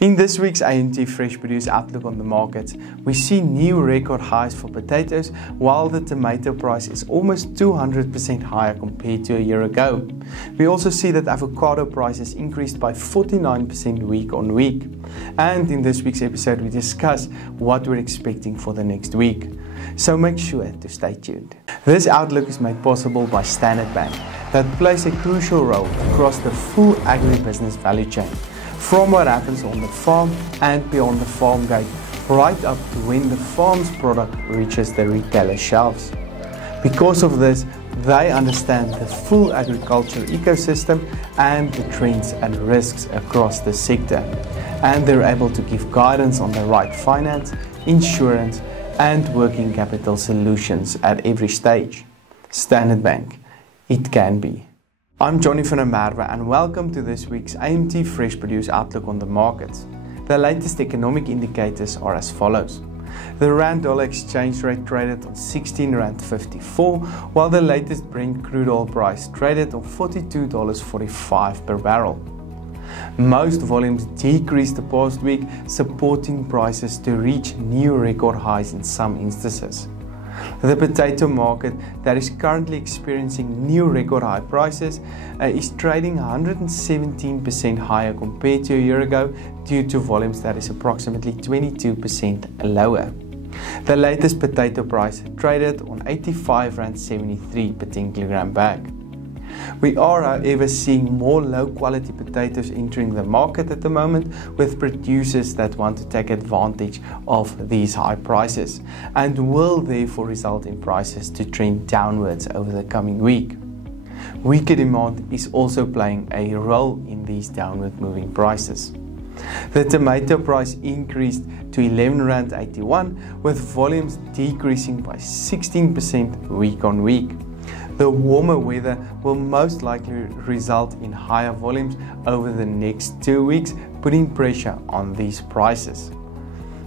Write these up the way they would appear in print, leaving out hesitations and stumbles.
In this week's AMT Fresh Produce Outlook on the markets, we see new record highs for potatoes, while the tomato price is almost 200% higher compared to a year ago. We also see that avocado prices increased by 49% week on week. And in this week's episode, we discuss what we're expecting for the next week. So make sure to stay tuned. This outlook is made possible by Standard Bank, that plays a crucial role across the full agribusiness value chain, from what happens on the farm and beyond the farm gate, right up to when the farm's product reaches the retailer shelves. Because of this, they understand the full agricultural ecosystem and the trends and risks across the sector, and they're able to give guidance on the right finance, insurance, and working capital solutions at every stage. Standard Bank, it can be. I'm Johnny van der Merwe and welcome to this week's AMT Fresh Produce Outlook on the markets. The latest economic indicators are as follows. The Rand-Dollar exchange rate traded on 16 Rand 54, while the latest Brent crude oil price traded on $42.45 per barrel. Most volumes decreased the past week, supporting prices to reach new record highs in some instances. The potato market, that is currently experiencing new record high prices, is trading 117% higher compared to a year ago due to volumes that is approximately 22% lower. The latest potato price traded on 85 Rand 73 per 10 kilogram bag. We are, however, seeing more low-quality potatoes entering the market at the moment, with producers that want to take advantage of these high prices, and will therefore result in prices to trend downwards over the coming week. Weaker demand is also playing a role in these downward moving prices. The tomato price increased to 11 Rand 81, with volumes decreasing by 16% week on week. The warmer weather will most likely result in higher volumes over the next 2 weeks, putting pressure on these prices.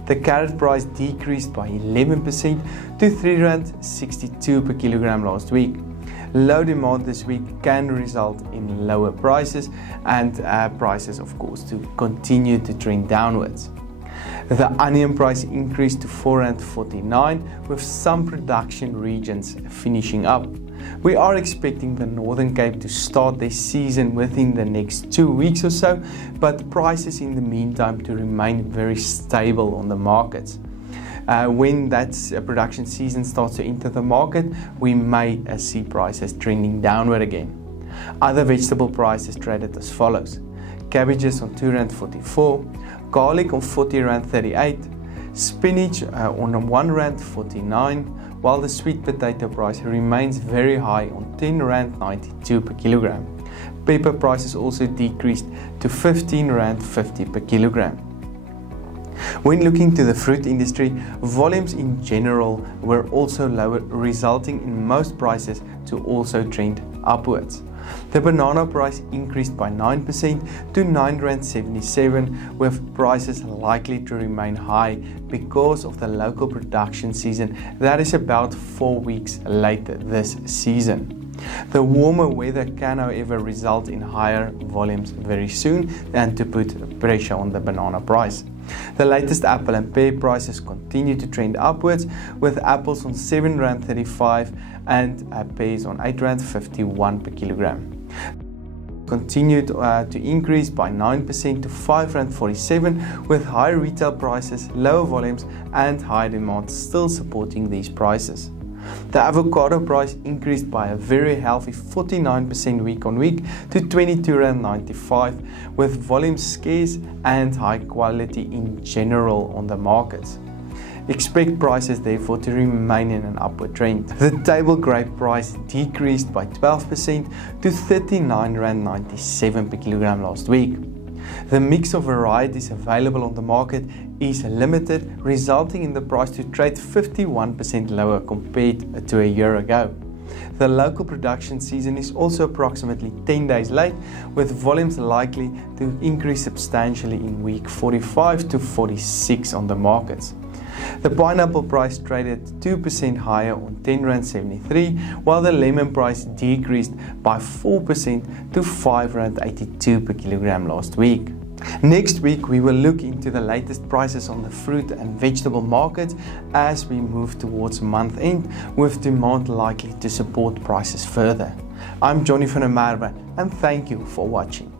The carrot price decreased by 11% to 3 Rand 62 per kilogram last week. Low demand this week can result in lower prices and prices, of course, to continue to trend downwards. The onion price increased to 4 Rand 49, with some production regions finishing up. We are expecting the Northern Cape to start their season within the next 2 weeks or so, but prices in the meantime to remain very stable on the markets. When that production season starts to enter the market, we may see prices trending downward again. Other vegetable prices traded as follows. Cabbages on 2 Rand 44, garlic on 40 Rand 38, spinach on 1 Rand 49, while the sweet potato price remains very high on 10 Rand 92 per kilogram. Pepper prices also decreased to 15 Rand 50 per kilogram. When looking to the fruit industry, volumes in general were also lower, resulting in most prices to also trend upwards. The banana price increased by 9% to 9 Rand 77, with prices likely to remain high because of the local production season that is about 4 weeks later this season. The warmer weather can, however, result in higher volumes very soon and to put pressure on the banana price. The latest apple and pear prices continue to trend upwards, with apples on 7 Rand 35 and pears on 8 Rand 51 per kilogram. Continued to increase by 9% to 5 Rand 47, with high retail prices, lower volumes and high demand still supporting these prices. The avocado price increased by a very healthy 49% week on week to 22 Rand 95, with volumes scarce and high quality in general on the markets. Expect prices therefore to remain in an upward trend. The table grape price decreased by 12% to 39 Rand 97 per kilogram last week. The mix of varieties available on the market is limited, resulting in the price to trade 51% lower compared to a year ago. The local production season is also approximately 10 days late, with volumes likely to increase substantially in week 45 to 46 on the markets. The pineapple price traded 2% higher on 10 Rand 73, while the lemon price decreased by 4% to 5 Rand 82 per kilogram last week. Next week, we will look into the latest prices on the fruit and vegetable market as we move towards month end, with demand likely to support prices further. I'm Johnny van der Merwe, and thank you for watching.